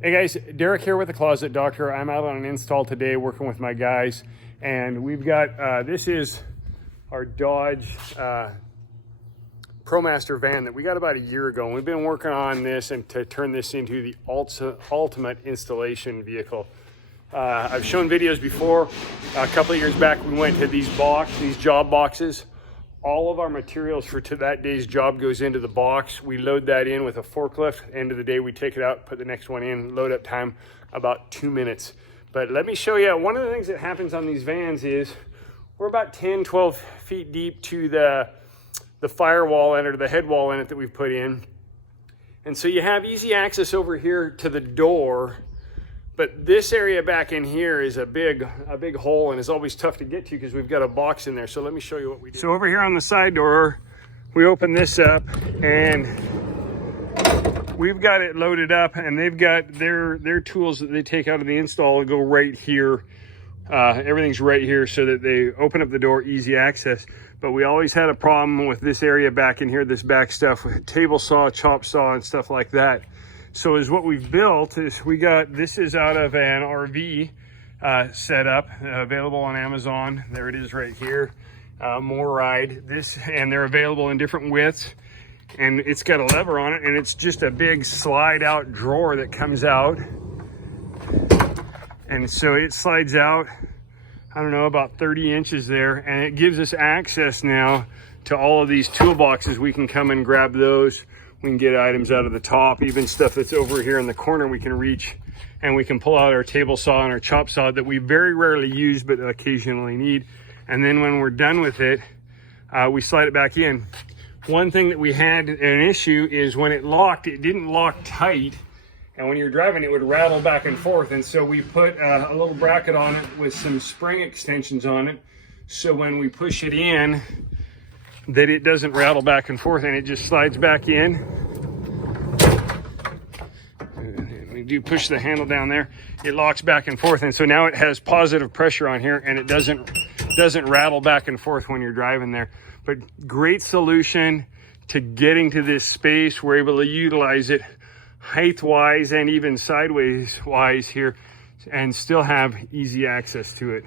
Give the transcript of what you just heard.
Hey guys, Derek here with the Closet Doctor. I'm out on an install today working with my guys, and we've got, this is our Dodge Promaster van that we got about a year ago. And we've been working on this and to turn this into the ultimate installation vehicle. I've shown videos before. A couple of years back, we went to these job boxes. All of our materials for that day's job goes into the box. We load that in with a forklift. End of the day, we take it out, put the next one in. Load up time about 2 minutes. But let me show you, one of the things that happens on these vans is we're about 10, 12 feet deep to the firewall in it, or the head wall in it that we've put in. And so you have easy access over here to the door. But this area back in here is a big hole, and it's always tough to get to because we've got a box in there. So let me show you what we do. So over here on the side door, we open this up and we've got it loaded up, and they've got their tools that they take out of the install go right here. Everything's right here so that they open up the door, easy access. But we always had a problem with this area back in here, this back stuff with table saw, chop saw, and stuff like that. So is what we've built is this is out of an RV setup available on Amazon. There it is right here. More ride and they're available in different widths, and it's got a lever on it, and it's just a big slide out drawer that comes out, and so it slides out, I don't know, about 30 inches there, and it gives us access now to all of these toolboxes. We can come and grab those. We can get items out of the top, even stuff that's over here in the corner we can reach, and we can pull out our table saw and our chop saw that we very rarely use but occasionally need. And then when we're done with it, we slide it back in. One thing that we had an issue is when it locked, it didn't lock tight, and when you're driving it would rattle back and forth. And so we put a little bracket on it with some spring extensions on it, so when we push it in, that it doesn't rattle back and forth, and it just slides back in. We do push the handle down there, it locks back and forth, and so now it has positive pressure on here, and it doesn't rattle back and forth when you're driving there. But great solution to getting to this space. We're able to utilize it height-wise and even sideways-wise here, and still have easy access to it.